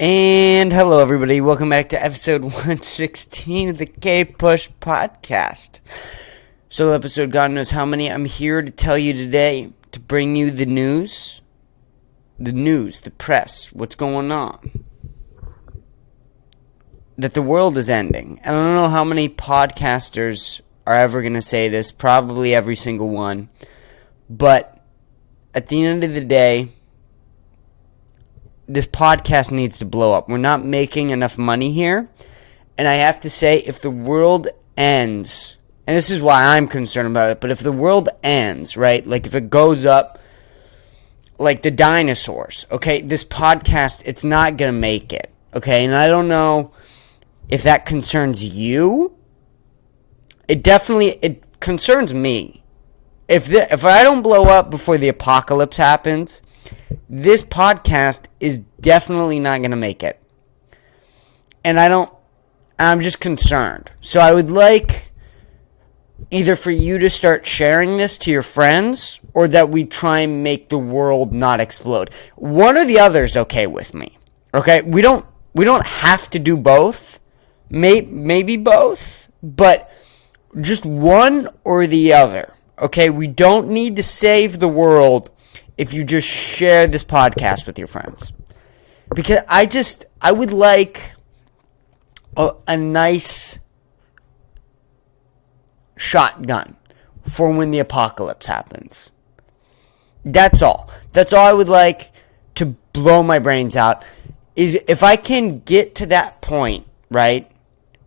And hello, everybody. Welcome back to episode 116 of the Kpush podcast. Solo episode, God knows how many. I'm here to tell you today, to bring you the news, the press, what's going on. That the world is ending. And I don't know how many podcasters are ever going to say this, probably every single one. But at the end of the day, this podcast needs to blow up. We're not making enough money here. And I have to say, if the world ends, and this is why I'm concerned about it, but if the world ends, right, like if it goes up like the dinosaurs, okay, this podcast, it's not going to make it, okay? And I don't know if that concerns you. It concerns me. If I don't blow up before the apocalypse happens, this podcast is definitely not going to make it. And I'm just concerned. So I would like either for you to start sharing this to your friends or that we try and make the world not explode. One or the other is okay with me. Okay? We don't have to do both. Maybe both, but just one or the other. Okay? We don't need to save the world if you just share this podcast with your friends. Because I would like a nice shotgun for when the apocalypse happens. That's all. That's all I would like to blow my brains out. Is if I can get to that point, right,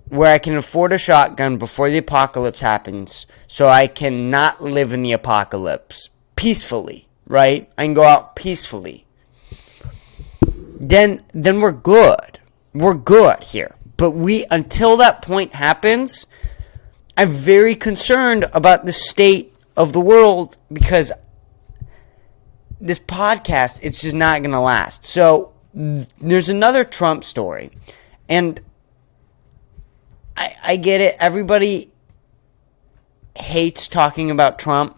where I can afford a shotgun before the apocalypse happens, so I can not live in the apocalypse peacefully. Right? I can go out peacefully. Then we're good. We're good here. But until that point happens, I'm very concerned about the state of the world because this podcast, it's just not going to last. So there's another Trump story. And I get it. Everybody hates talking about Trump.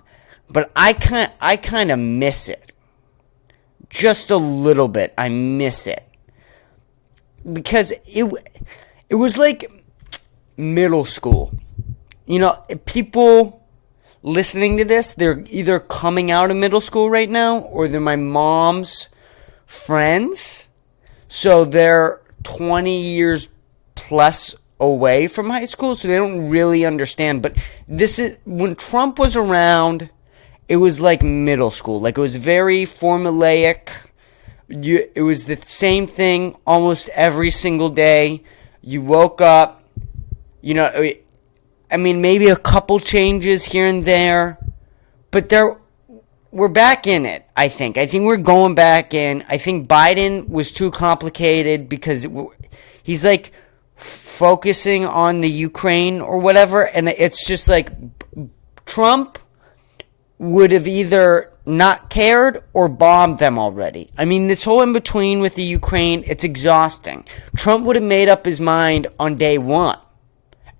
But I kind of miss it. Just a little bit. I miss it. Because it was like middle school. You know, people listening to this, they're either coming out of middle school right now or they're my mom's friends. So they're 20 years plus away from high school, so they don't really understand. But this is when Trump was around. It was like middle school. Like, it was very formulaic. It was the same thing almost every single day. You woke up, maybe a couple changes here and there. But we're back in it, I think. I think we're going back in. I think Biden was too complicated because he's, like, focusing on the Ukraine or whatever. And it's just like Trump would have either not cared or bombed them already. I mean, this whole in-between with the Ukraine, it's exhausting. Trump would have made up his mind on day one.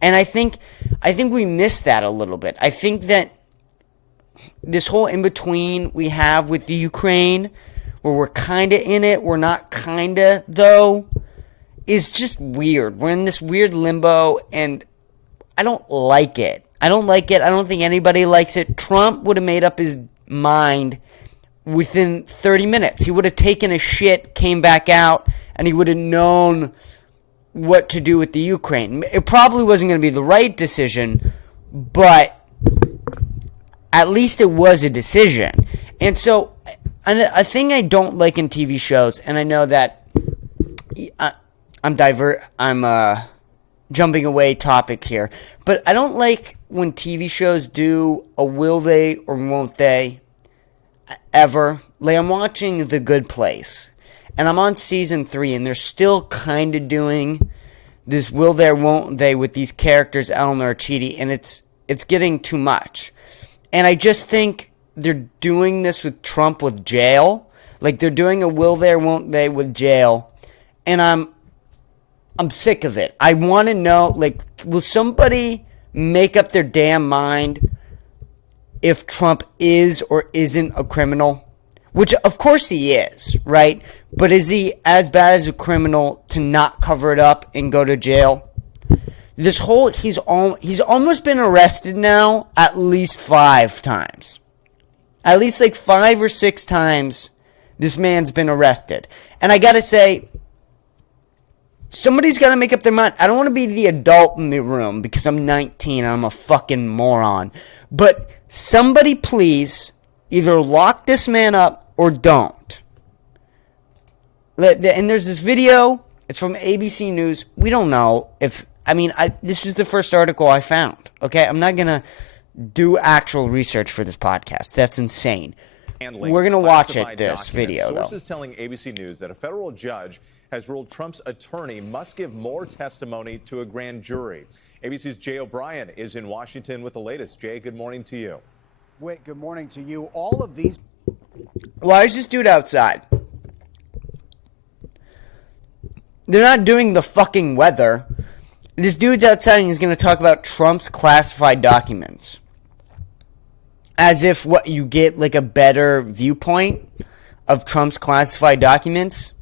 And I think we missed that a little bit. I think that this whole in-between we have with the Ukraine, where we're kind of in it, we're not kind of, though, is just weird. We're in this weird limbo, and I don't like it. I don't like it. I don't think anybody likes it. Trump would have made up his mind within 30 minutes. He would have taken a shit, came back out, and he would have known what to do with the Ukraine. It probably wasn't going to be the right decision, but at least it was a decision. And so a thing I don't like in TV shows, and I know that I'm jumping away topic here, but I don't like when TV shows do a will they or won't they ever. Like, I'm watching The Good Place, and I'm on season 3, and they're still kind of doing this will they or won't they with these characters, Eleanor, Chidi, and it's getting too much. And I just think they're doing this with Trump with jail. Like, they're doing a will they or won't they with jail, and I'm sick of it. I want to know, like, will somebody make up their damn mind if Trump is or isn't a criminal? Which, of course, he is, right? But is he as bad as a criminal to not cover it up and go to jail? He's almost been arrested now at least 5 times. At least like 5 or 6 times this man's been arrested. And I gotta say, somebody's gotta make up their mind. I don't want to be the adult in the room because I'm 19 and I'm a fucking moron. But somebody please either lock this man up or don't. And there's this video. It's from ABC News. We don't know if... this is the first article I found. Okay? I'm not going to do actual research for this podcast. That's insane. We're going to watch this video, though. Sources telling ABC News that a federal judge has ruled Trump's attorney must give more testimony to a grand jury. ABC's Jay O'Brien is in Washington with the latest. Jay, good morning to you. Whit, good morning to you. All of these... Why is this dude outside? They're not doing the fucking weather. This dude's outside and he's going to talk about Trump's classified documents. As if what you get like a better viewpoint of Trump's classified documents.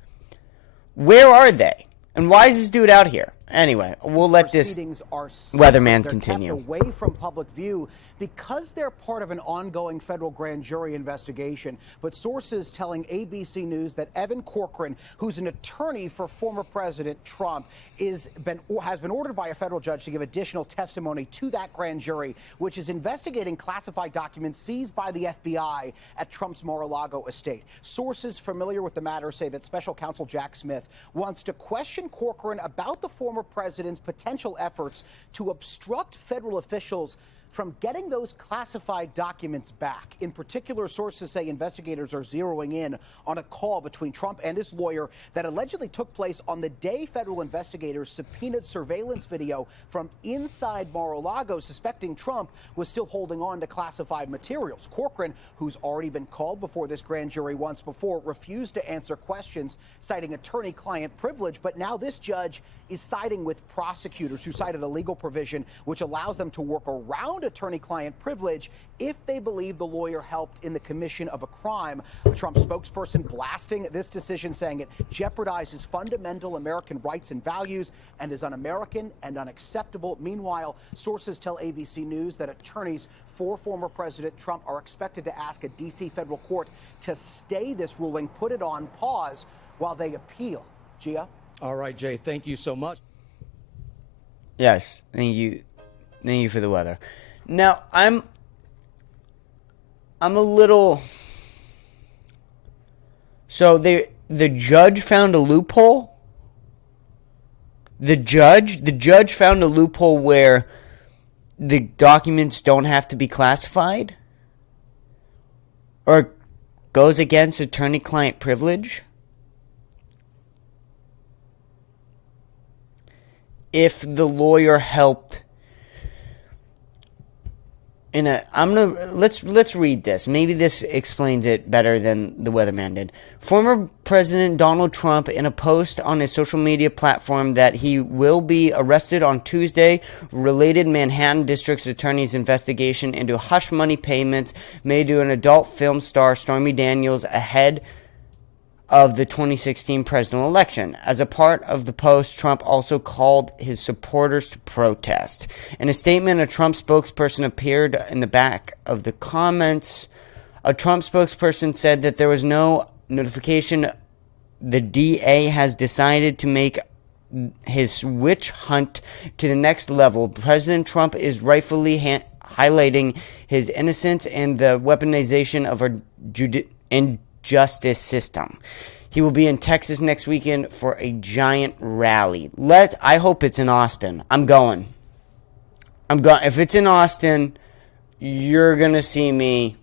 Where are they? And why is this dude out here? Anyway, we'll let this weatherman continue. Kept away from public view because they're part of an ongoing federal grand jury investigation. But sources telling ABC News that Evan Corcoran, who's an attorney for former President Trump, has been ordered by a federal judge to give additional testimony to that grand jury, which is investigating classified documents seized by the FBI at Trump's Mar-a-Lago estate. Sources familiar with the matter say that Special Counsel Jack Smith wants to question Corcoran about the former president's potential efforts to obstruct federal officials from getting those classified documents back. In particular, sources say investigators are zeroing in on a call between Trump and his lawyer that allegedly took place on the day federal investigators subpoenaed surveillance video from inside Mar-a-Lago, suspecting Trump was still holding on to classified materials. Corcoran, who's already been called before this grand jury once before, refused to answer questions, citing attorney-client privilege. But now this judge is siding with prosecutors who cited a legal provision which allows them to work around attorney-client privilege if they believe the lawyer helped in the commission of a crime. A Trump spokesperson blasting this decision, saying it jeopardizes fundamental American rights and values and is un-American and unacceptable. Meanwhile, sources tell ABC News that attorneys for former President Trump are expected to ask a D.C. federal court to stay this ruling, put it on pause while they appeal. Gia? All right, Jay, thank you so much. Yes, thank you. Thank you for the weather. Now, I'm a little... So the judge found a loophole? The judge found a loophole where the documents don't have to be classified? Or goes against attorney-client privilege? If the lawyer helped... let's read this. Maybe this explains it better than the weatherman did. Former President Donald Trump, in a post on his social media platform, that he will be arrested on Tuesday, related Manhattan District's attorney's investigation into hush money payments made to an adult film star, Stormy Daniels, ahead of the 2016 presidential election. As a part of the post, Trump also called his supporters to protest. In a statement, a Trump spokesperson appeared in the back of the comments. A Trump spokesperson said that there was no notification. The DA has decided to make his witch hunt to the next level. President Trump is rightfully highlighting his innocence and the weaponization of our justice system. He will be in Texas next weekend for a giant rally. I hope it's in Austin. I'm going. If it's in Austin, you're going to see me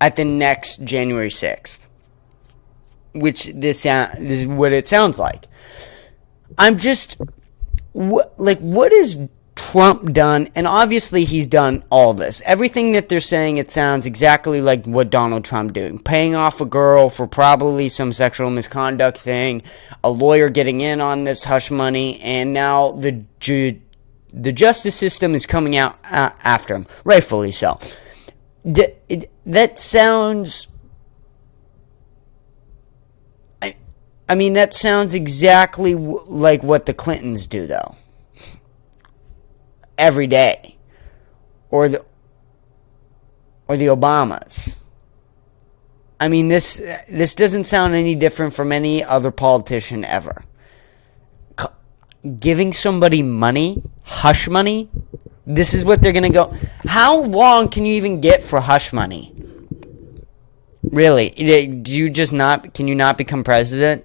at the next January 6th. Which this is what it sounds like. I'm just... what is Trump done? And obviously he's done all this. Everything that they're saying, it sounds exactly like what Donald Trump doing. Paying off a girl for probably some sexual misconduct thing, a lawyer getting in on this hush money, and now the justice system is coming out after him. Rightfully so. That sounds I mean, that sounds exactly like what the Clintons do, though. Every day. Or the Obamas. I mean, this doesn't sound any different from any other politician ever. Giving somebody money, hush money, this is what they're going to go. How long can you even get for hush money? Really? Do you just not, can you not become president?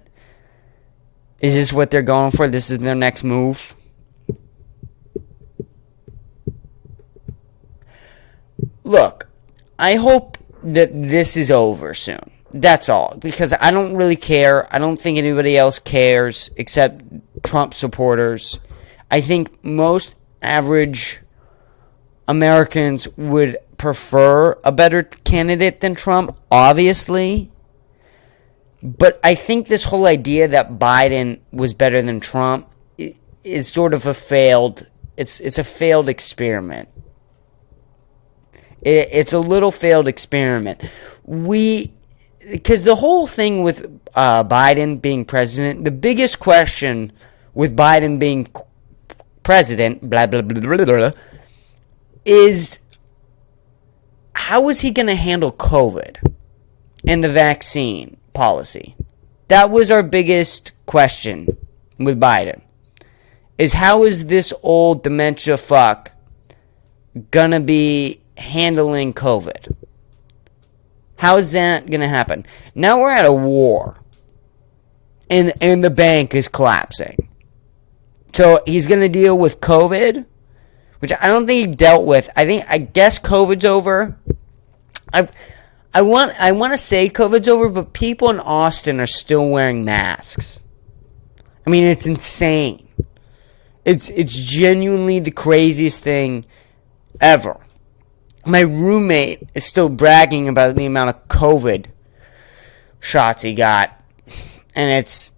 Is this what they're going for? This is their next move? Look, I hope that this is over soon. That's all. Because I don't really care. I don't think anybody else cares except Trump supporters. I think most average Americans would prefer a better candidate than Trump, obviously. But I think this whole idea that Biden was better than Trump is sort of a failed, it's a failed experiment. It's a little failed experiment. Because the whole thing with Biden being president, the biggest question with Biden being president, blah, blah, blah, blah, blah, is how is he going to handle COVID and the vaccine policy? That was our biggest question with Biden. Is how is this old dementia fuck going to be handling COVID? How is that going to happen? Now we're at a war. And the bank is collapsing. So he's going to deal with COVID, which I don't think he dealt with. I guess COVID's over. I want to say COVID's over, but people in Austin are still wearing masks. I mean, it's insane. It's genuinely the craziest thing ever. My roommate is still bragging about the amount of COVID shots he got. And it's...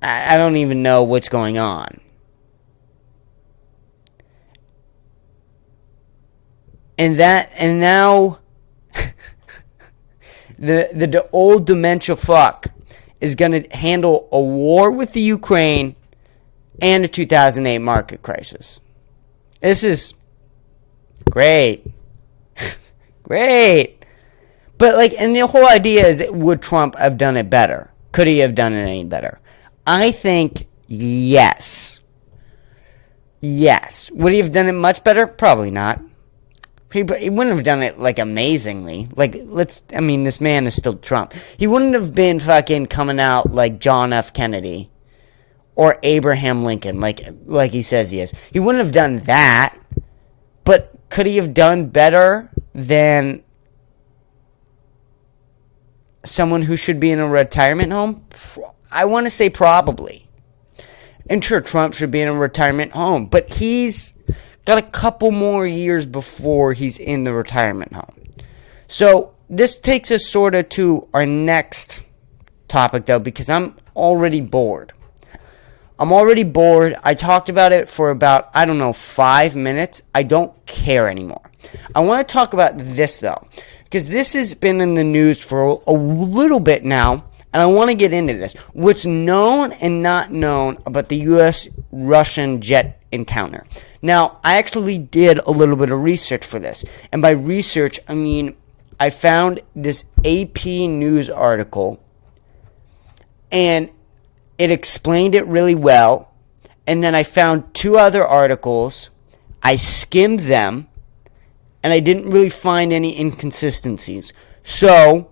I don't even know what's going on. And now... the old dementia fuck is going to handle a war with the Ukraine and a 2008 market crisis. This is... great. Great. But, and the whole idea is, would Trump have done it better? Could he have done it any better? I think yes. Yes. Would he have done it much better? Probably not. He wouldn't have done it, amazingly. This man is still Trump. He wouldn't have been fucking coming out like John F. Kennedy or Abraham Lincoln, like he says he is. He wouldn't have done that. But could he have done better than someone who should be in a retirement home? I want to say probably. And sure, Trump should be in a retirement home, but he's got a couple more years before he's in the retirement home. So this takes us sort of to our next topic, though, because I'm already bored. I talked about it for about, 5 minutes. I don't care anymore. I want to talk about this, though, because this has been in the news for a little bit now, and I want to get into this. What's known and not known about the U.S.-Russian jet encounter. Now, I actually did a little bit of research for this, and by research, I mean I found this AP News article, and it explained it really well, and then I found 2 other articles. I skimmed them, and I didn't really find any inconsistencies. So,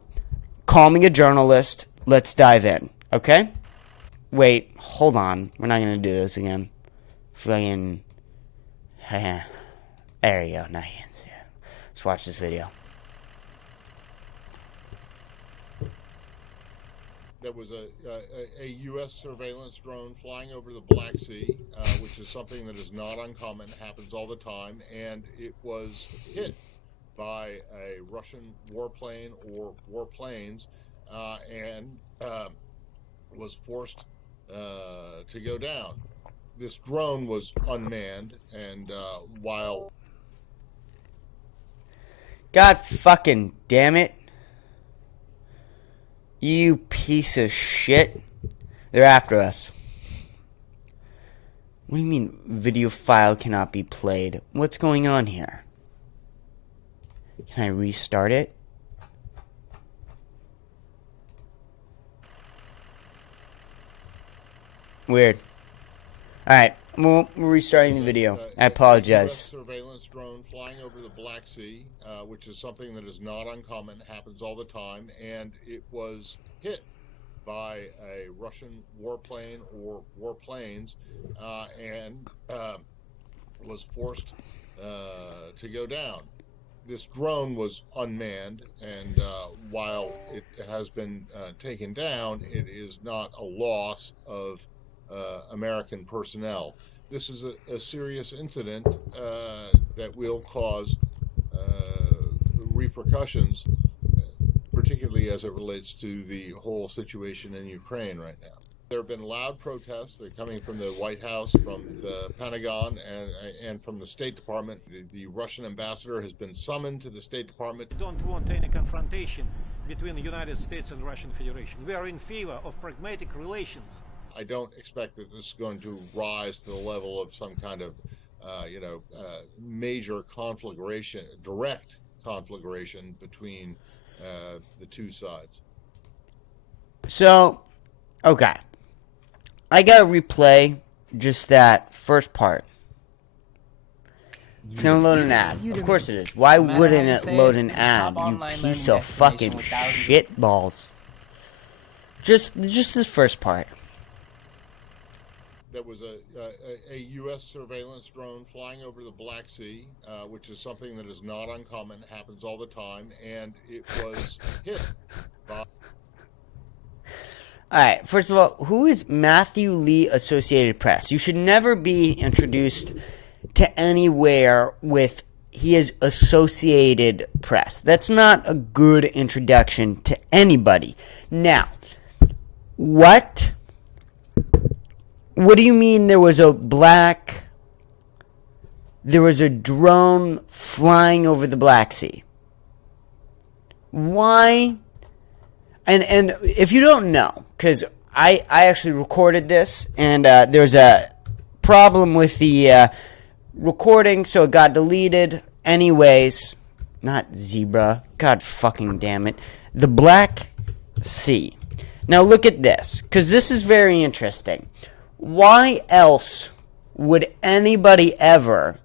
call me a journalist. Let's dive in, okay? Wait, hold on. We're not going to do this again. Fucking... There you go. Now you can see it. Let's watch this video. There was a U.S. surveillance drone flying over the Black Sea, which is something that is not uncommon, happens all the time, and it was hit by a Russian warplane or warplanes, and was forced to go down. This drone was unmanned, and while... God fucking damn it. You piece of shit. They're after us. What do you mean video file cannot be played? What's going on here? Can I restart it? Weird. Alright, we're restarting the video. I apologize. A surveillance drone flying over the Black Sea, which is something that is not uncommon, happens all the time, and it was hit by a Russian warplane or warplanes, and was forced to go down. This drone was unmanned, and while it has been taken down, it is not a loss of American personnel. This is a serious incident that will cause repercussions, particularly as it relates to the whole situation in Ukraine right now. There have been loud protests. They're coming from the White House, from the Pentagon, and from the State Department. The Russian ambassador has been summoned to the State Department. We don't want any confrontation between the United States and the Russian Federation. We are in favor of pragmatic relations. I don't expect that this is going to rise to the level of some kind of, major conflagration, direct conflagration between the two sides. So, okay. I gotta replay just that first part. It's gonna load an ad. Of course it is. Why wouldn't it load an ad, you piece of fucking shitballs? Just this first part. There was a U.S. surveillance drone flying over the Black Sea, which is something that is not uncommon, happens all the time, and it was hit by... Alright, first of all, who is Matthew Lee Associated Press? You should never be introduced to anywhere with he is Associated Press. That's not a good introduction to anybody. Now, what do you mean there was a drone flying over the Black Sea? Why? And if you don't know, because I actually recorded this, and there's a problem with the recording, so it got deleted. Anyways, not zebra. God fucking damn it. The Black Sea. Now look at this, because this is very interesting. Why else would anybody ever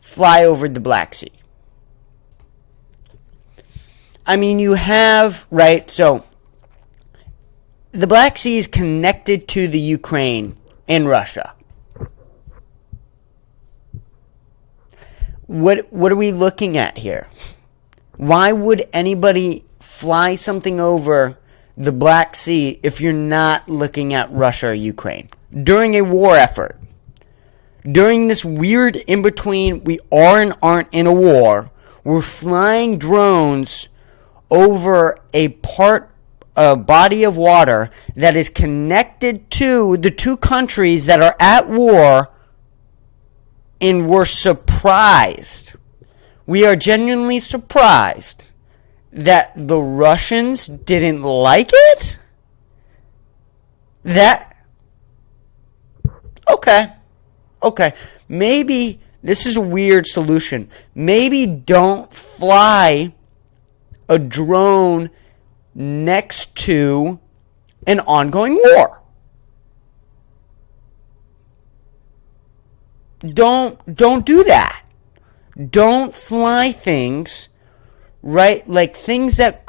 fly over the Black Sea? I mean, you have, right, so the Black Sea is connected to the Ukraine and Russia. What are we looking at here? Why would anybody fly something over the Black Sea if you're not looking at Russia or Ukraine? During a war effort. During this weird in-between, we are and aren't in a war, we're flying drones over a body of water that is connected to the two countries that are at war, and we're surprised. We are genuinely surprised that the Russians didn't like it? Okay. Maybe this is a weird solution. Maybe don't fly a drone next to an ongoing war. Don't do that. Don't fly things, right? Like things that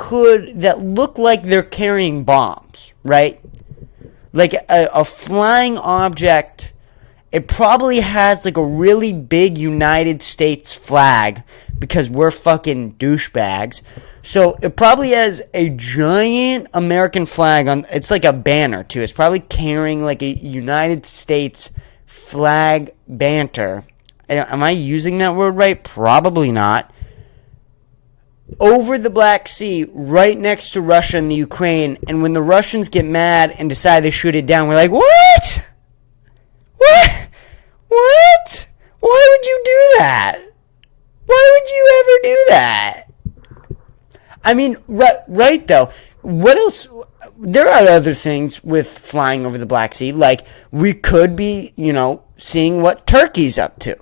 look like they're carrying bombs, right? Like a flying object, it probably has like a really big United States flag because we're fucking douchebags. So it probably has a giant American flag on. It's like a banner too. It's probably carrying like a United States flag banner. Am I using that word right? Probably not. Over the Black Sea, right next to Russia and the Ukraine, and when the Russians get mad and decide to shoot it down, we're like, what? What? Why would you do that? Why would you ever do that? I mean, right though, what else? There are other things with flying over the Black Sea. Like, we could be, seeing what Turkey's up to.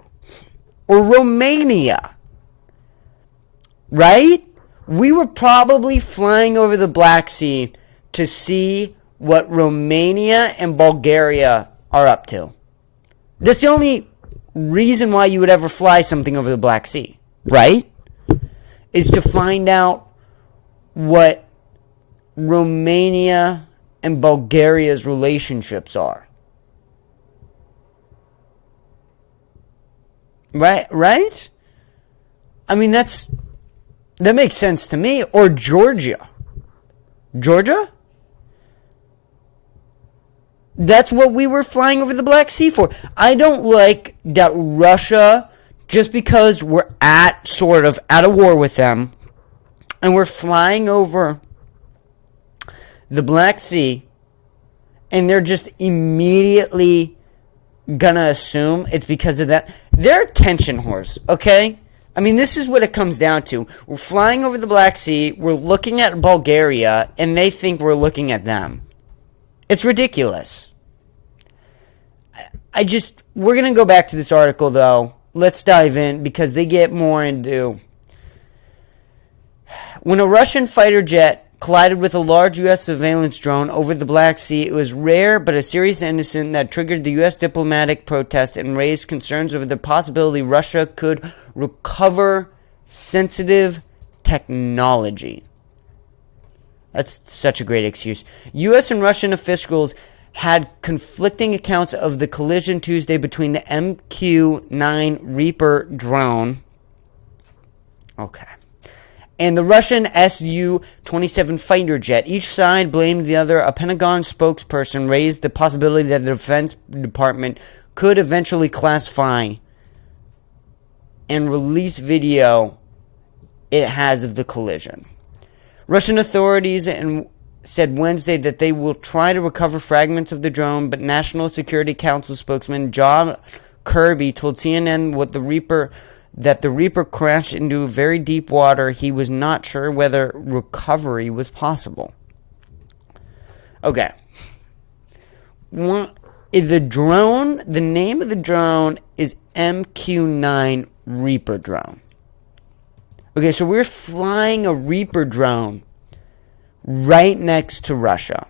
Or Romania. Right? We were probably flying over the Black Sea to see what Romania and Bulgaria are up to. That's the only reason why you would ever fly something over the Black Sea, right? Is to find out what Romania and Bulgaria's relationships are. Right? I mean, that makes sense to me. Or Georgia. Georgia? That's what we were flying over the Black Sea for. I don't like that Russia, just because we're sort of at a war with them, and we're flying over the Black Sea, and they're just immediately gonna assume it's because of that. They're attention whores, okay? I mean, this is what it comes down to. We're flying over the Black Sea, we're looking at Bulgaria, and they think we're looking at them. It's ridiculous. We're going to go back to this article, though. Let's dive in, because they get more into... When a Russian fighter jet collided with a large U.S. surveillance drone over the Black Sea, it was rare but a serious incident that triggered the U.S. diplomatic protest and raised concerns over the possibility Russia could recover sensitive technology. That's such a great excuse. U.S. and Russian officials had conflicting accounts of the collision Tuesday between the MQ-9 Reaper drone and the Russian Su-27 fighter jet. Each side blamed the other. A Pentagon spokesperson raised the possibility that the Defense Department could eventually classify and release video it has of the collision. Russian authorities said Wednesday that they will try to recover fragments of the drone, but National Security Council spokesman John Kirby told CNN that the Reaper crashed into very deep water. He was not sure whether recovery was possible. Okay. The name of the drone is MQ-9 Reaper drone. Okay, so we're flying a Reaper drone right next to Russia.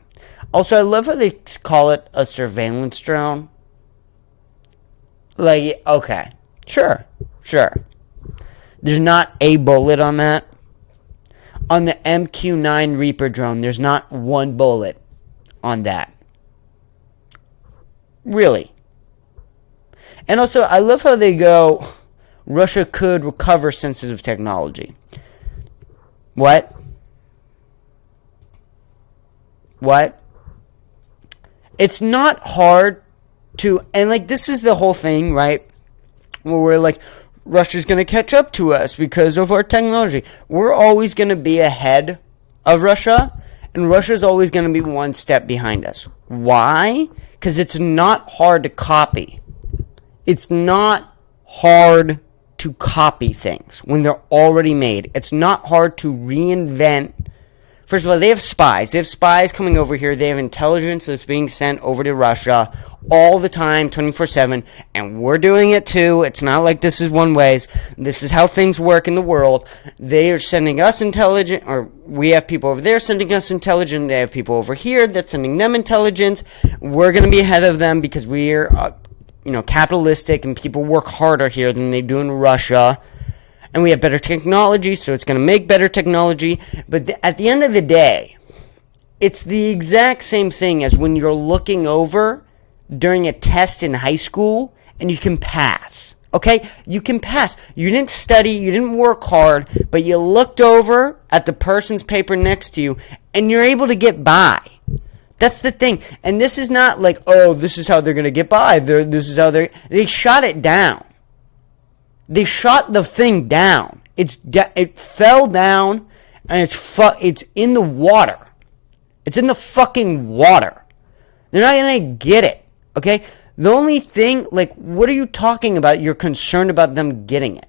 Also, I love how they call it a surveillance drone. Like, okay, sure. There's not a bullet on that. On the MQ-9 Reaper drone, there's not one bullet on that. Really. And also, I love how they go, Russia could recover sensitive technology. What? It's not hard to, and like, this is the whole thing, right? Where we're like, Russia's going to catch up to us because of our technology. We're always going to be ahead of Russia, and Russia's always going to be one step behind us. Why? Because it's not hard to copy. It's not hard to copy things when they're already made. It's not hard to reinvent. First of all, they have spies. They have spies coming over here. They have intelligence that's being sent over to Russia all the time, 24/7, and we're doing it too. It's not like this is one ways. This is how things work in the world. They are sending us intelligence, or we have people over there sending us intelligence. They have people over here that's sending them intelligence. We're going to be ahead of them because we're, capitalistic, and people work harder here than they do in Russia. And we have better technology, so it's going to make better technology. But at the end of the day, it's the exact same thing as when you're looking over during a test in high school and you can pass. Okay? You can pass. You didn't study, you didn't work hard, but you looked over at the person's paper next to you and you're able to get by. That's the thing. And this is not like, oh, this is how they're going to get by. This is how they shot it down. They shot the thing down. It fell down, and it's in the water. It's in the fucking water. They're not gonna get it. Okay? The only thing, like, what are you talking about? You're concerned about them getting it.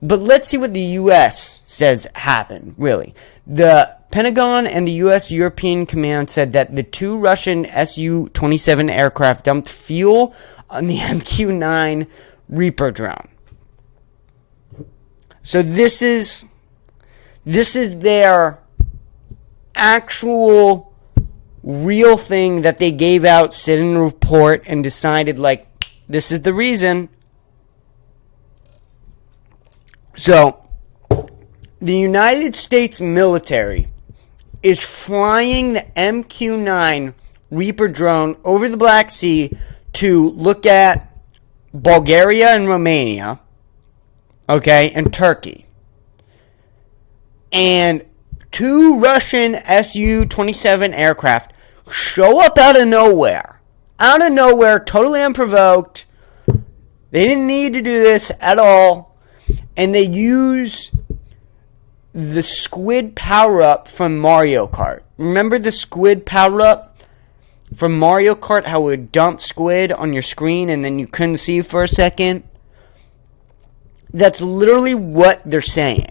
But let's see what the U.S. says happened, really. The Pentagon and the U.S. European Command said that the 2 Russian Su-27 aircraft dumped fuel on the MQ-9 Reaper drone. So this is their actual real thing that they gave out, said in a report, and decided, like, this is the reason. So, the United States military is flying the MQ-9 Reaper drone over the Black Sea to look at Bulgaria and Romania, okay, and Turkey. And 2 Russian Su-27 aircraft show up out of nowhere, totally unprovoked. They didn't need to do this at all, and they use the squid power-up from Mario Kart. Remember the squid power-up from Mario Kart, how it would dump squid on your screen and then you couldn't see for a second? That's literally what they're saying.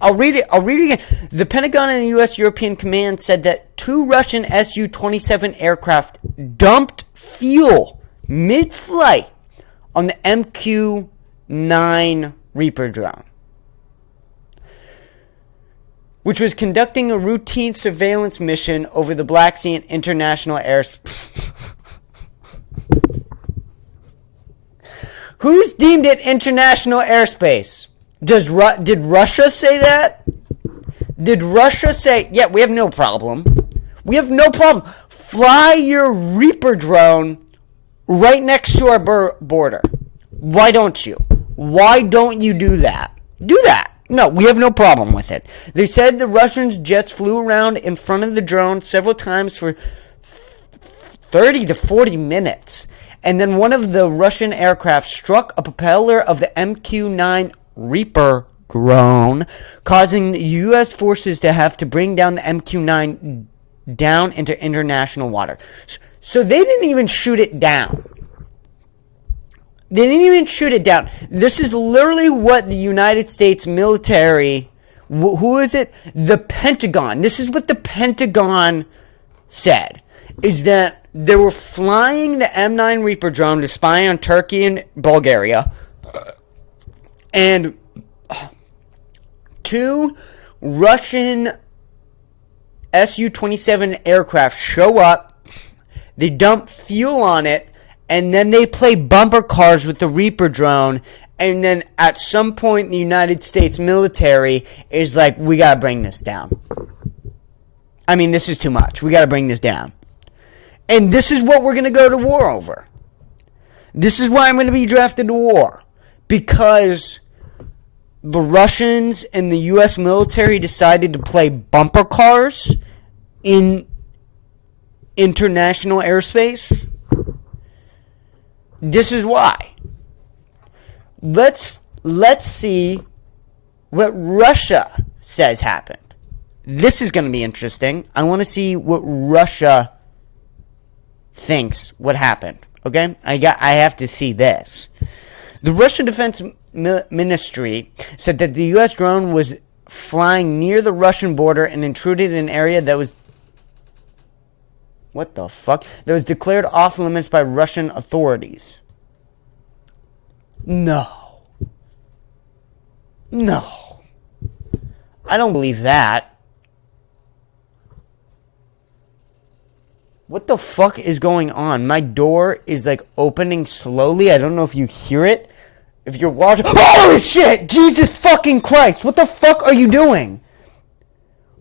I'll read it again. The Pentagon and the U.S. European Command said that 2 Russian Su-27 aircraft dumped fuel mid-flight on the MQ-9 Reaper drone, which was conducting a routine surveillance mission over the Black Sea and international airspace. Who's deemed it international airspace? Did Russia say that? Did Russia say, yeah, we have no problem. We have no problem. Fly your Reaper drone right next to our border. Why don't you? Why don't you do that? Do that. No, we have no problem with it. They said the Russians' jets flew around in front of the drone several times for 30 to 40 minutes. And then one of the Russian aircraft struck a propeller of the MQ-9 Reaper drone, causing the U.S. forces to have to bring down the MQ-9 down into international water. So they didn't even shoot it down. They didn't even shoot it down. This is literally what the United States military, who is it? The Pentagon. This is what the Pentagon said, is that they were flying the M9 Reaper drone to spy on Turkey and Bulgaria. And 2 Russian Su-27 aircraft show up. They dump fuel on it. And then they play bumper cars with the Reaper drone. And then at some point, the United States military is like, we got to bring this down. I mean, this is too much. We got to bring this down. And this is what we're going to go to war over. This is why I'm going to be drafted to war. Because the Russians and the U.S. military decided to play bumper cars in international airspace. This is why. Let's see what Russia says happened. This is going to be interesting. I want to see what Russia thinks what happened. Okay? I have to see this. The Russian Defense Ministry said that the U.S. drone was flying near the Russian border and intruded in an area that was... What the fuck? That was declared off limits by Russian authorities. No. I don't believe that. What the fuck is going on? My door is like opening slowly. I don't know if you hear it. If you're watching... Holy shit! Jesus fucking Christ! What the fuck are you doing?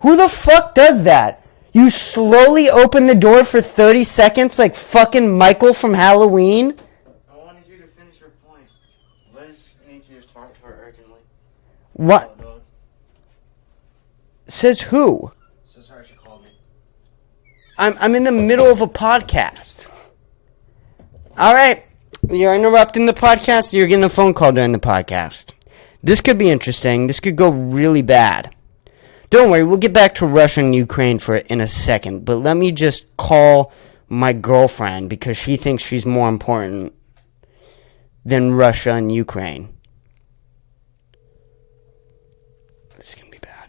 Who the fuck does that? You slowly open the door for 30 seconds like fucking Michael from Halloween? I wanted you to finish your point. Liz needs you to talk to her urgently. What? Says who? Says her, she called me. I'm in the middle of a podcast. Alright. You're interrupting the podcast. You're getting a phone call during the podcast. This could be interesting. This could go really bad. Don't worry, we'll get back to Russia and Ukraine in a second. But let me just call my girlfriend because she thinks she's more important than Russia and Ukraine. This is going to be bad.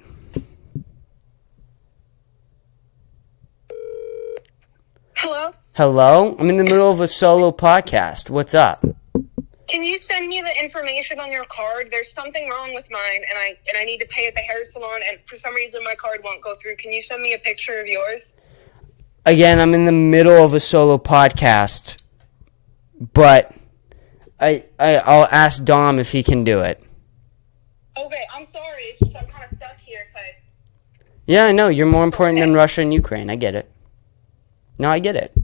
Hello? Hello? I'm in the middle of a solo podcast. What's up? Can you send me the information on your card? There's something wrong with mine, and I need to pay at the hair salon, and for some reason my card won't go through. Can you send me a picture of yours? Again, I'm in the middle of a solo podcast, but I'll ask Dom if he can do it. Okay, I'm sorry. It's just I'm kind of stuck here. Yeah, I know. You're more important than Russia and Ukraine. I get it. No, I get it. I'm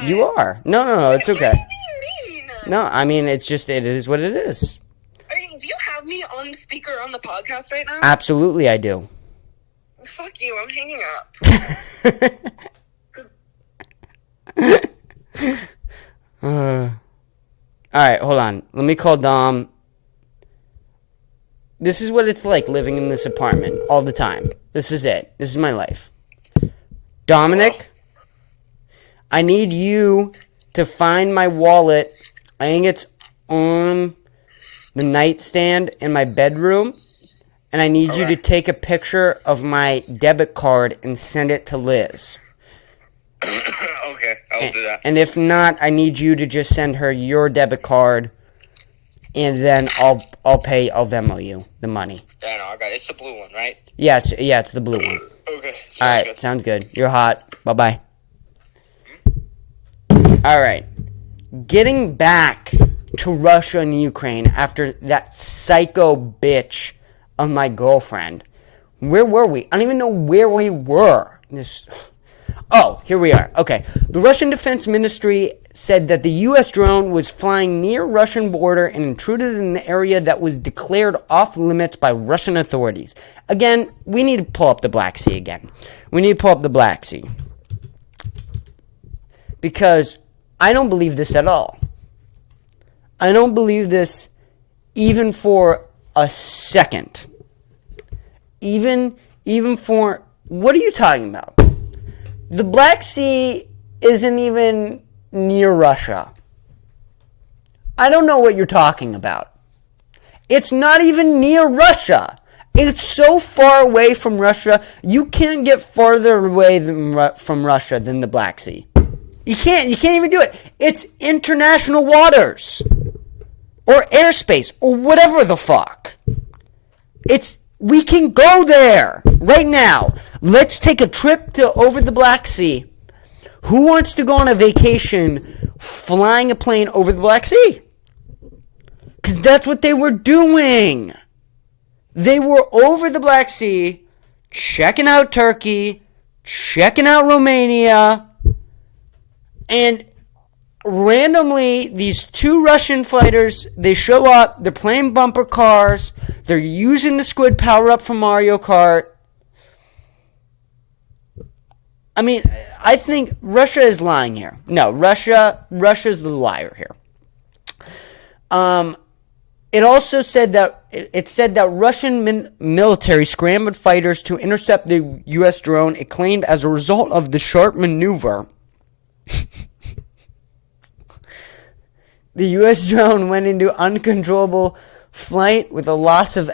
not. You are. No, it's okay. Why are you being mean? No, I mean, it is what it is. Do you have me on speaker on the podcast right now? Absolutely, I do. Fuck you. I'm hanging up. All right, hold on. Let me call Dom. This is what it's like living in this apartment all the time. This is it. This is my life. Dominic, I need you to find my wallet. I think it's on the nightstand in my bedroom. And I need you to take a picture of my debit card and send it to Liz. Okay, I'll do that. And if not, I need you to just send her your debit card, and then I'll Venmo you the money. Yeah, no, I got it. It's the blue one, right? Yeah, it's the blue one. Okay. All right, good. sounds good. You're hot. Bye-bye. All right. Getting back to Russia and Ukraine after that psycho bitch of my girlfriend. Where were we? I don't even know where we were. Oh, here we are. Okay. The Russian Defense Ministry said that the U.S. drone was flying near Russian border and intruded in the area that was declared off limits by Russian authorities. Again, we need to pull up the Black Sea again. We need to pull up the Black Sea. Because I don't believe this at all. I don't believe this even for a second. Even for... What are you talking about? The Black Sea isn't even near Russia. I don't know what you're talking about. It's not even near Russia. It's so far away from Russia, you can't get farther away from Russia than the Black Sea. You can't even do it. It's international waters. Or airspace. Or whatever the fuck. We can go there right now. Let's take a trip over the Black Sea. Who wants to go on a vacation flying a plane over the Black Sea? Because that's what they were doing. They were over the Black Sea, checking out Turkey, checking out Romania, and randomly, these two Russian fighters, they show up, they're playing bumper cars, they're using the squid power-up from Mario Kart. I mean, I think Russia is lying here. No, Russia's the liar here. It also said that Russian military scrambled fighters to intercept the U.S. drone. It claimed as a result of the sharp maneuver, the U.S. drone went into uncontrollable flight with a loss of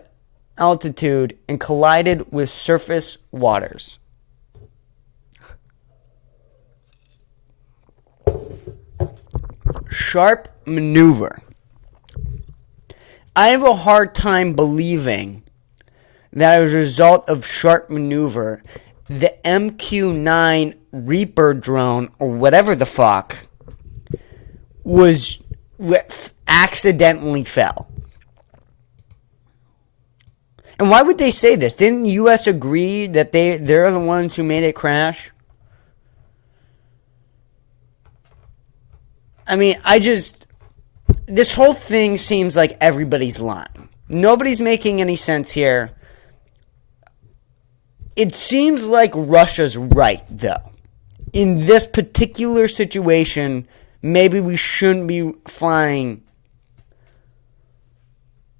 altitude and collided with surface waters. Sharp maneuver. I have a hard time believing that as a result of sharp maneuver, the MQ-9 Reaper drone, or whatever the fuck, accidentally fell. And why would they say this? Didn't the U.S. agree that they're the ones who made it crash? I mean, this whole thing seems like everybody's lying. Nobody's making any sense here. It seems like Russia's right, though. In this particular situation, maybe we shouldn't be flying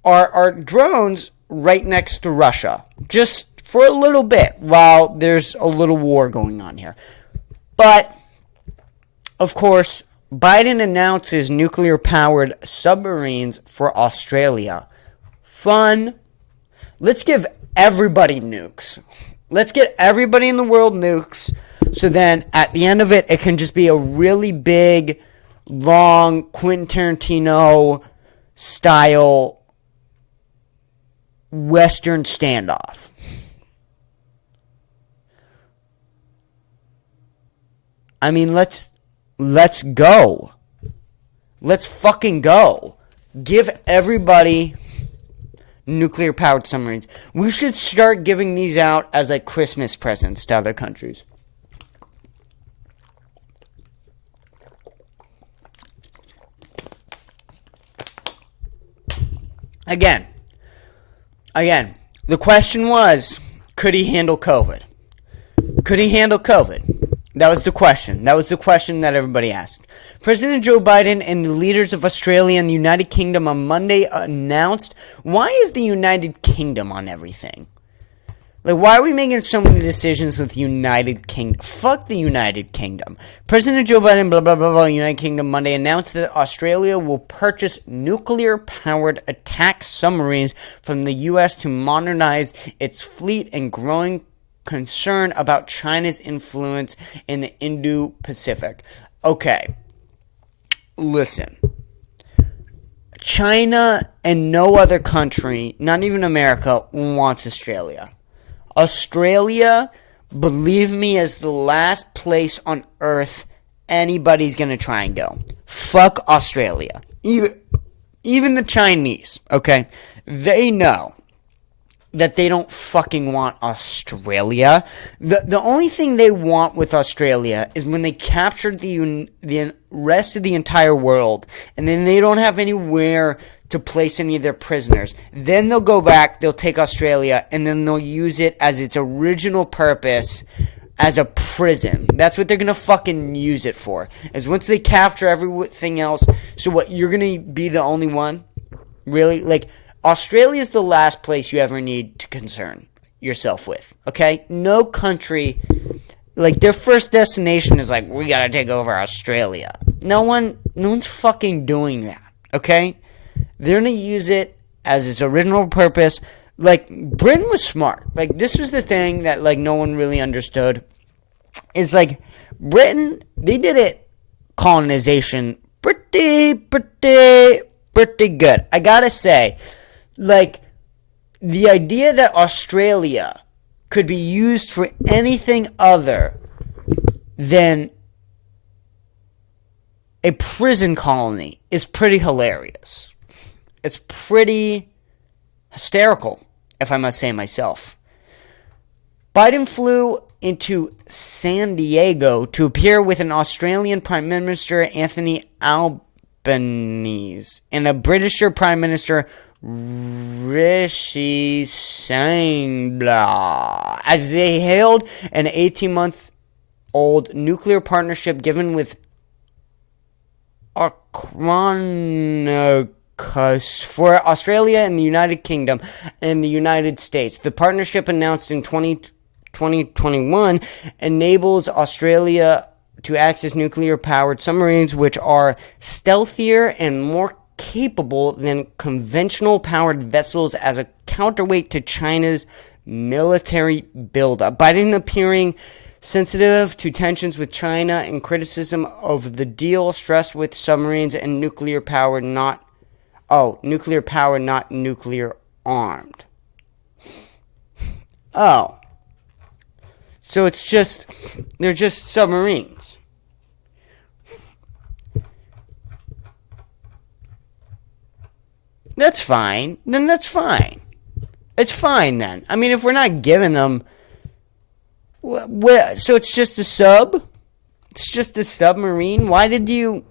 our drones right next to Russia. Just for a little bit while there's a little war going on here. But, of course, Biden announces nuclear-powered submarines for Australia. Fun. Let's give everybody nukes. Let's get everybody in the world nukes. So then at the end of it, it can just be a really big, long Quentin Tarantino style Western standoff. I mean, let's go. Let's fucking go. Give everybody nuclear-powered submarines. We should start giving these out as like Christmas presents to other countries. Again, the question was, could he handle COVID? Could he handle COVID? That was the question. That was the question that everybody asked. President Joe Biden and the leaders of Australia and the United Kingdom on Monday announced, why is the United Kingdom on everything? Like, why are we making so many decisions with the United Kingdom? Fuck the United Kingdom. President Joe Biden, blah, blah, blah, blah, United Kingdom, Monday announced that Australia will purchase nuclear-powered attack submarines from the U.S. to modernize its fleet and growing concern about China's influence in the Indo-Pacific. Okay. Listen. China and no other country, not even America, wants Australia. Australia, believe me, is the last place on earth anybody's gonna try and go. Fuck Australia. Even the Chinese, okay? They know that they don't fucking want Australia. The only thing they want with Australia is when they captured the rest of the entire world, and then they don't have anywhere to place any of their prisoners. Then they'll go back, they'll take Australia, and then they'll use it as its original purpose as a prison. That's what they're gonna fucking use it for. Is once they capture everything else. So what, you're gonna be the only one? Really? Like, Australia is the last place you ever need to concern yourself with, okay? No country, like, their first destination is like, we gotta take over Australia. No one's fucking doing that, okay? They're gonna use it as its original purpose. Like, Britain was smart. Like, this was the thing that, like, no one really understood. It's like, Britain, they did it, colonization, pretty good. I gotta say, like, the idea that Australia could be used for anything other than a prison colony is pretty hilarious. It's pretty hysterical, if I must say myself. Biden flew into San Diego to appear with an Australian Prime Minister, Anthony Albanese, and a British Prime Minister, Rishi Sunak, as they hailed an 18-month-old nuclear partnership given with for Australia and the United Kingdom and the United States. The partnership, announced in 2021, enables Australia to access nuclear-powered submarines, which are stealthier and more capable than conventional powered vessels as a counterweight to China's military buildup. Biden appearing sensitive to tensions with China and criticism of the deal, stressed with submarines and nuclear power, not nuclear armed. Oh. So they're just submarines. That's fine. Then that's fine. It's fine then. I mean, if we're not giving them, so it's just a sub? It's just a submarine? Why did you...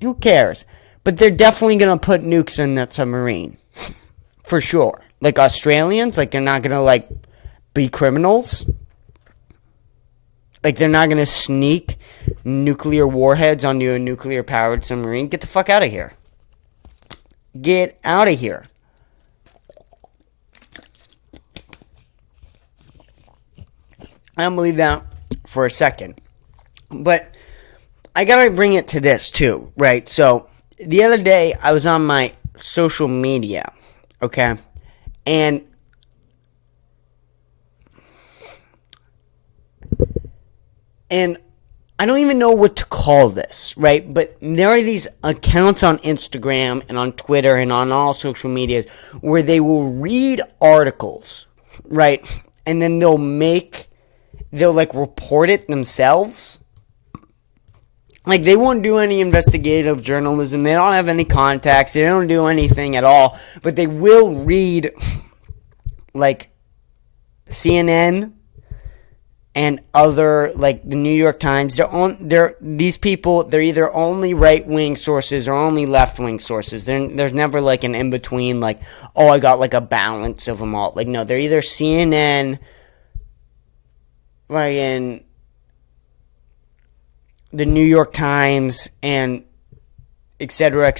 Who cares? But they're definitely going to put nukes in that submarine. For sure. Like Australians, like they're not going to, like, be criminals. Like they're not going to sneak nuclear warheads onto a nuclear-powered submarine. Get the fuck out of here. Get out of here. I don't believe that for a second. But I gotta bring it to this too, right? So the other day I was on my social media, okay? And And I don't even know what to call this, right? But there are these accounts on Instagram and on Twitter and on all social media where they will read articles, right? And then they'll like report it themselves. Like, they won't do any investigative journalism. They don't have any contacts. They don't do anything at all. But they will read, like, CNN and other, like, the New York Times. These people, they're either only right-wing sources or only left-wing sources. There's never, like, an in-between, like, oh, I got, like, a balance of them all. Like, no, they're either CNN, like, in the New York Times, and et cetera,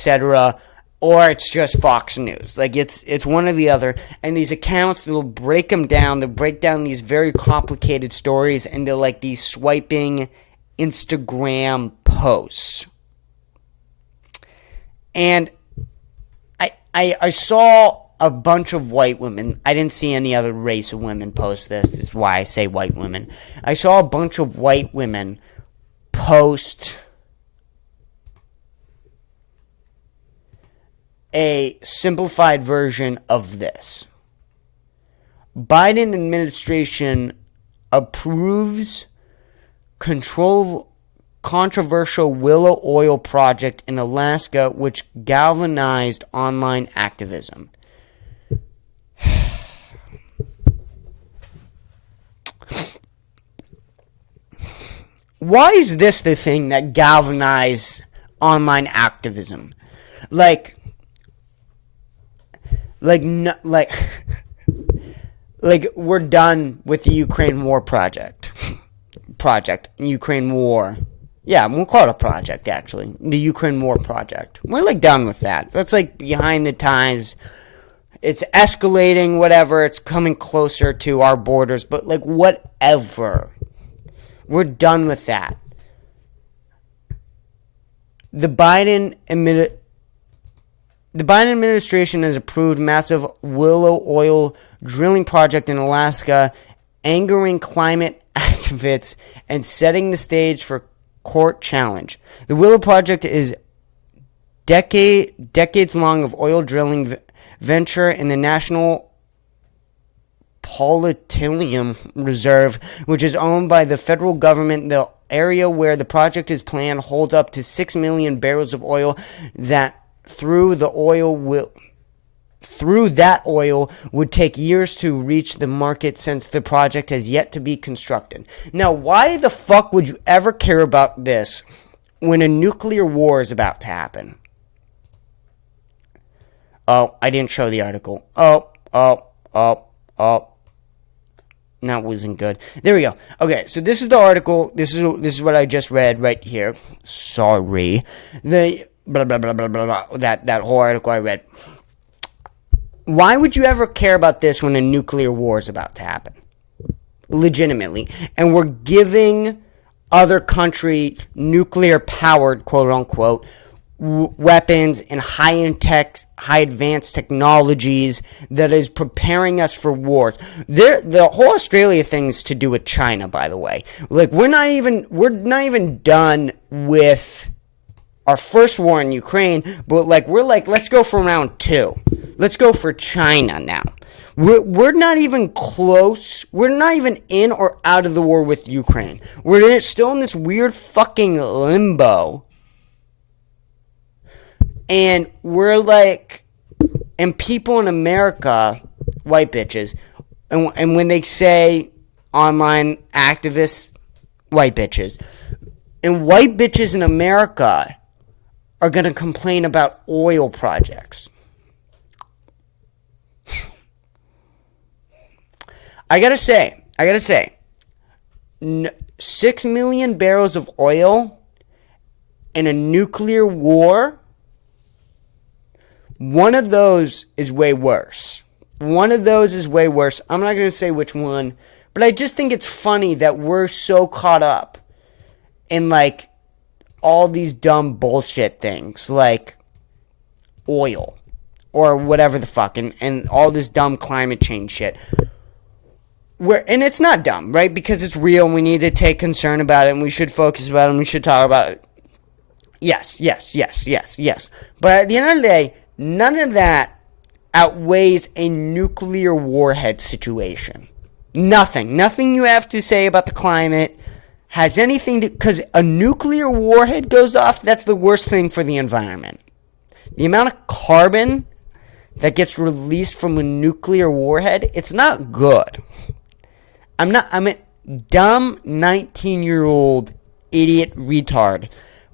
or it's just Fox News. Like, it's one or the other. And these accounts, they'll break them down. They'll break down these very complicated stories into, like, these swiping Instagram posts. And I saw a bunch of white women. I didn't see any other race of women post this. This is why I say white women. I saw a bunch of white women post a simplified version of this. Biden administration approves controversial Willow oil project in Alaska, which galvanized online activism. Why is this the thing that galvanized online activism? Like we're done with the Ukraine war project. Ukraine war. Yeah, we'll call it a project, actually. The Ukraine war project. We're, like, done with that. That's, like, behind the times. It's escalating, whatever. It's coming closer to our borders. But, like, whatever. We're done with that. The Biden administration has approved massive Willow oil drilling project in Alaska, angering climate activists and setting the stage for court challenge. The Willow project is decades long of oil drilling venture in the National Petroleum Reserve, which is owned by the federal government. The area where the project is planned holds up to 6 million barrels of oil that through that oil would take years to reach the market since the project has yet to be constructed. Now, why the fuck would you ever care about this when a nuclear war is about to happen? Oh, I didn't show the article. Oh. That wasn't good. There we go. Okay, so this is the article. This is what I just read right here. Sorry. The blah blah blah blah blah blah. That whole article I read. Why would you ever care about this when a nuclear war is about to happen? Legitimately. And we're giving other country nuclear powered, quote unquote, weapons and high advanced technologies that is preparing us for wars. The whole Australia thing's to do with China, by the way. Like, we're not even done with our first war in Ukraine, but we're like, let's go for round 2. Let's go for China now. We're not even close. We're not even in or out of the war with Ukraine. We're still in this weird fucking limbo. And we're like, and people in America, white bitches, and when they say online activists, white bitches, and white bitches in America are going to complain about oil projects. I gotta say, 6 million barrels of oil in a nuclear war, one of those is way worse. I'm not going to say which one, but I just think it's funny that we're so caught up in, like, all these dumb bullshit things, like oil or whatever the fuck, and all this dumb climate change shit. and it's not dumb, right? Because it's real and we need to take concern about it and we should focus about it and we should talk about it. Yes. But at the end of the day, none of that outweighs a nuclear warhead situation. Nothing you have to say about the climate has anything to, because a nuclear warhead goes off, that's the worst thing for the environment. The amount of carbon that gets released from a nuclear warhead, it's not good. I'm a dumb 19-year-old idiot retard,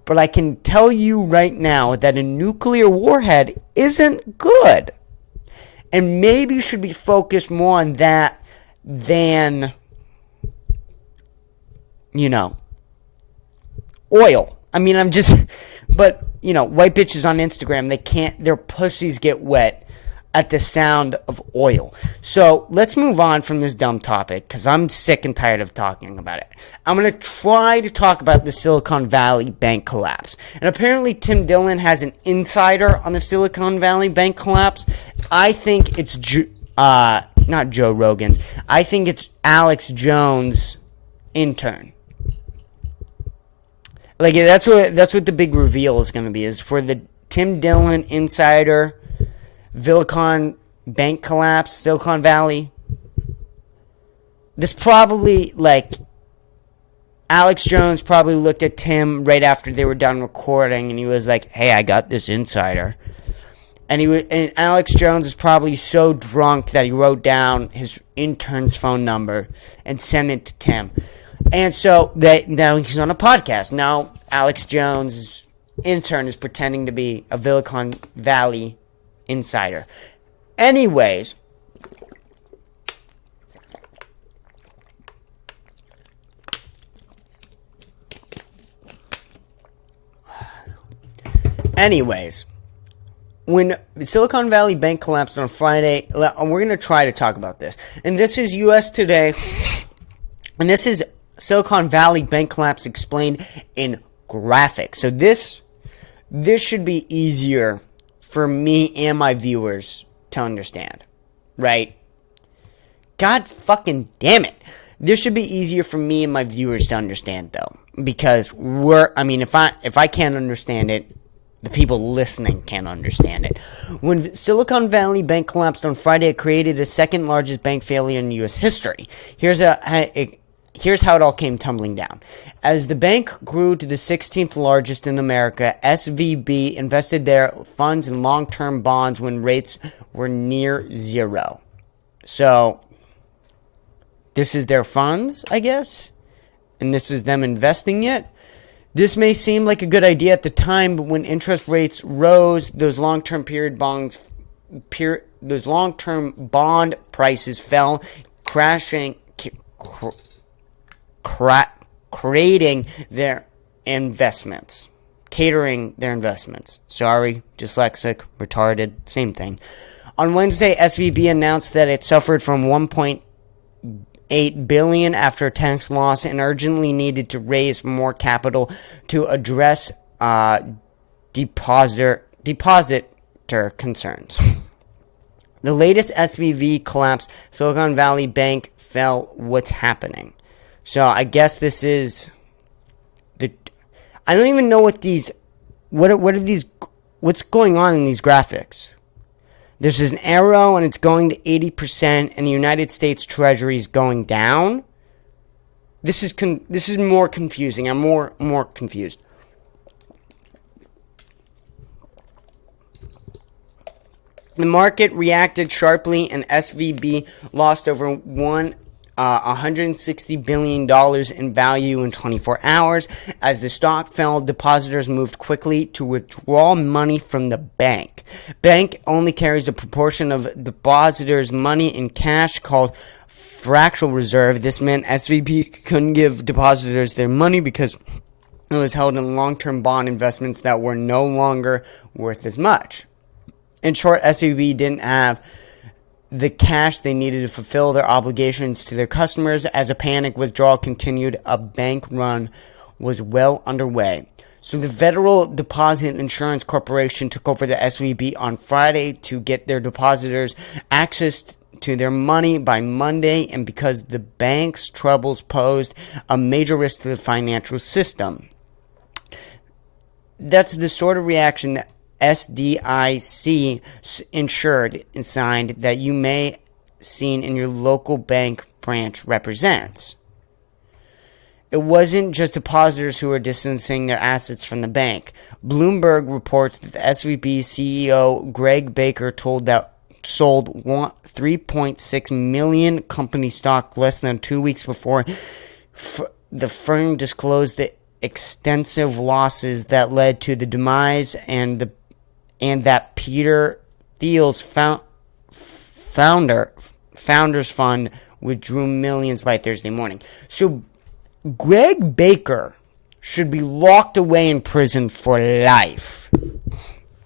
but I can tell you right now that a nuclear warhead isn't good. And maybe you should be focused more on that than, oil. I mean, but, white bitches on Instagram, their pussies get wet at the sound of oil. So let's move on from this dumb topic because I'm sick and tired of talking about it. I'm going to try to talk about the Silicon Valley bank collapse. And apparently Tim Dillon has an insider on the Silicon Valley bank collapse. I think it's not Joe Rogan's. I think it's Alex Jones' intern. Like that's what the big reveal is going to be, is for the Tim Dillon insider Silicon bank collapse, Silicon Valley. This probably, Alex Jones probably looked at Tim right after they were done recording, and he was like, "Hey, I got this insider." And Alex Jones is probably so drunk that he wrote down his intern's phone number and sent it to Tim. And so now he's on a podcast. Now Alex Jones' intern is pretending to be a Silicon Valley insider. Anyways, when the Silicon Valley Bank collapsed on Friday, we're going to try to talk about this. And this is US Today, and this is Silicon Valley Bank collapse explained in graphics. So this should be easier for me and my viewers to understand, right? God fucking damn it. This should be easier for me and my viewers to understand, though, because if I can't understand it, the people listening can't understand it. When Silicon Valley Bank collapsed on Friday, it created the second largest bank failure in U.S. history. Here's how it all came tumbling down. As the bank grew to the 16th largest in America, SVB invested their funds in long-term bonds when rates were near zero. So, this is their funds, I guess? And this is them investing it? This may seem like a good idea at the time, but when interest rates rose, those long-term bond prices fell, catering their investments. Sorry, dyslexic, retarded, same thing. On Wednesday, SVB announced that it suffered from $1.8 billion after a tax loss and urgently needed to raise more capital to address depositor concerns. The latest SVB collapse, Silicon Valley Bank fell. What's happening? So I guess this is I don't even know what are these, what's going on in these graphics. There's an arrow and it's going to 80% and the United States Treasury is going down. This is more confusing. I'm more confused. The market reacted sharply and SVB lost over $160 billion in value in 24 hours. As the stock fell, depositors moved quickly to withdraw money from the bank. Bank only carries a proportion of depositors' money in cash called fractional reserve. This meant SVB couldn't give depositors their money because it was held in long-term bond investments that were no longer worth as much. In short, SVB didn't have the cash they needed to fulfill their obligations to their customers. As a panic withdrawal continued, a bank run was well underway. So the Federal Deposit Insurance Corporation took over the SVB on Friday to get their depositors access to their money by Monday, and because the bank's troubles posed a major risk to the financial system. That's the sort of reaction that SDIC insured and signed that you may seen in your local bank branch represents. It wasn't just depositors who were distancing their assets from the bank. Bloomberg reports that the SVB CEO Greg Baker sold 3.6 million company stock less than 2 weeks before the firm disclosed the extensive losses that led to the demise, and that Peter Thiel's Founders Fund withdrew millions by Thursday morning. So Greg Baker should be locked away in prison for life.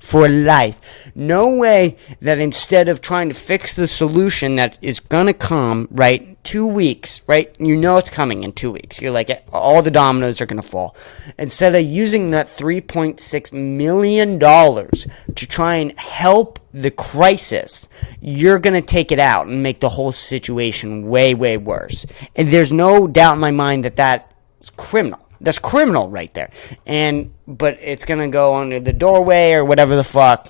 For life. No way that instead of trying to fix the solution that is going to come, right, 2 weeks, right, you know it's coming in 2 weeks. You're like, all the dominoes are going to fall. Instead of using that $3.6 million to try and help the crisis, you're going to take it out and make the whole situation way, way worse. And there's no doubt in my mind that that's criminal. That's criminal right there. But it's going to go under the doorway or whatever the fuck.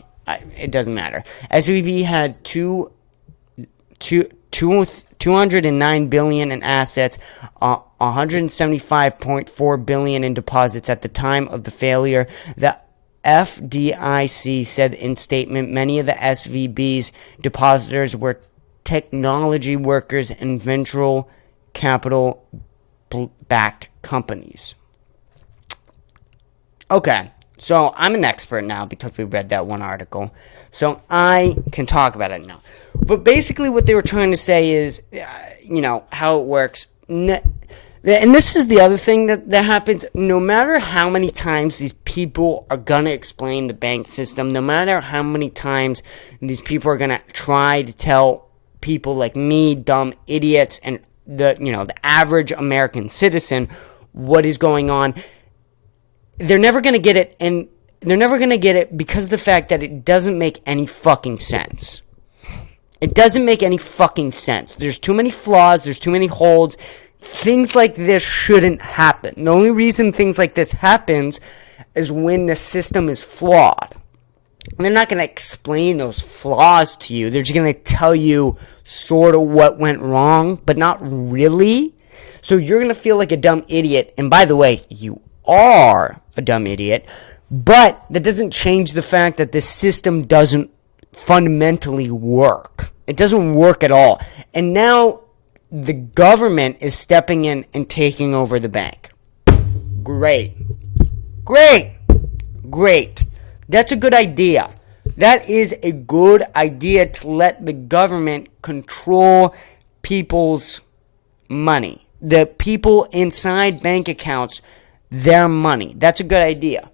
It doesn't matter. SVB had $209 billion in assets, $175.4 billion in deposits at the time of the failure. The FDIC said in statement many of the SVB's depositors were technology workers and venture capital-backed companies. Okay. So I'm an expert now because we read that one article. So I can talk about it now. But basically what they were trying to say is, how it works. And this is the other thing that happens. No matter how many times these people are going to explain the bank system, no matter how many times these people are going to try to tell people like me, dumb idiots, and the average American citizen what is going on, they're never going to get it, and they're never going to get it because of the fact that it doesn't make any fucking sense. It doesn't make any fucking sense. There's too many flaws. There's too many holes. Things like this shouldn't happen. The only reason things like this happens is when the system is flawed. And they're not going to explain those flaws to you. They're just going to tell you sort of what went wrong, but not really. So you're going to feel like a dumb idiot. And by the way, you are a dumb idiot, but that doesn't change the fact that this system doesn't fundamentally work. It doesn't work at all. And now the government is stepping in and taking over the bank. Great. That's a good idea. That is a good idea to let the government control people's money. The people inside bank accounts, their money. That's a good idea.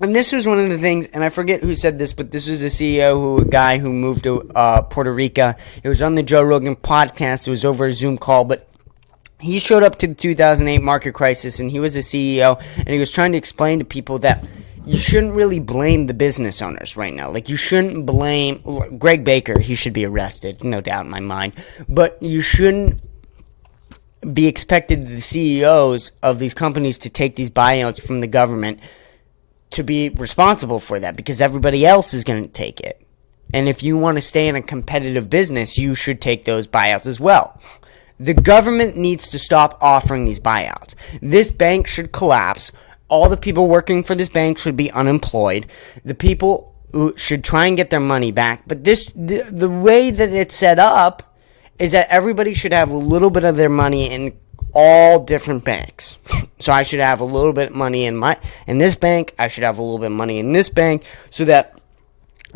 And this was one of the things, and I forget who said this, but this was a guy who moved to Puerto Rico. It was on the Joe Rogan podcast. It was over a Zoom call, but he showed up to the 2008 market crisis, and he was a CEO, and he was trying to explain to people that you shouldn't really blame the business owners right now. Like, you shouldn't blame Greg Baker. He should be arrested, no doubt in my mind. But you shouldn't be expected the CEOs of these companies to take these buyouts from the government to be responsible for that, because everybody else is going to take it. And if you want to stay in a competitive business, you should take those buyouts as well. The government needs to stop offering these buyouts. This bank should collapse. All the people working for this bank should be unemployed. The people who should try and get their money back. But the way that it's set up is that everybody should have a little bit of their money in all different banks. So I should have a little bit of money in this bank. I should have a little bit of money in this bank, so that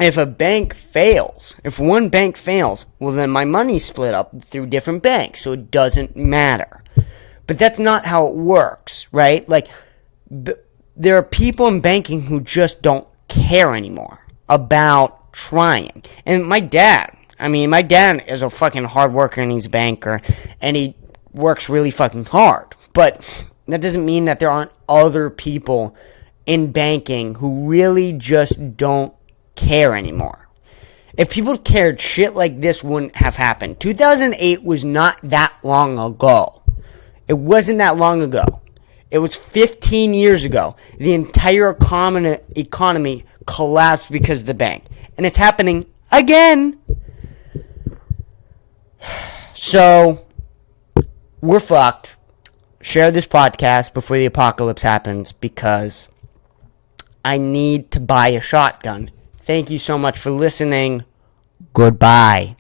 if a bank fails, if one bank fails, well, then my money's split up through different banks, so it doesn't matter. But that's not how it works, right? Like, there are people in banking who just don't care anymore about trying. And my dad is a fucking hard worker, and he's a banker, and he works really fucking hard. But that doesn't mean that there aren't other people in banking who really just don't care anymore. If people cared, shit like this wouldn't have happened. 2008 was not that long ago. It wasn't that long ago. It was 15 years ago. The entire economy collapsed because of the bank. And it's happening again. So, we're fucked. Share this podcast before the apocalypse happens because I need to buy a shotgun. Thank you so much for listening. Goodbye.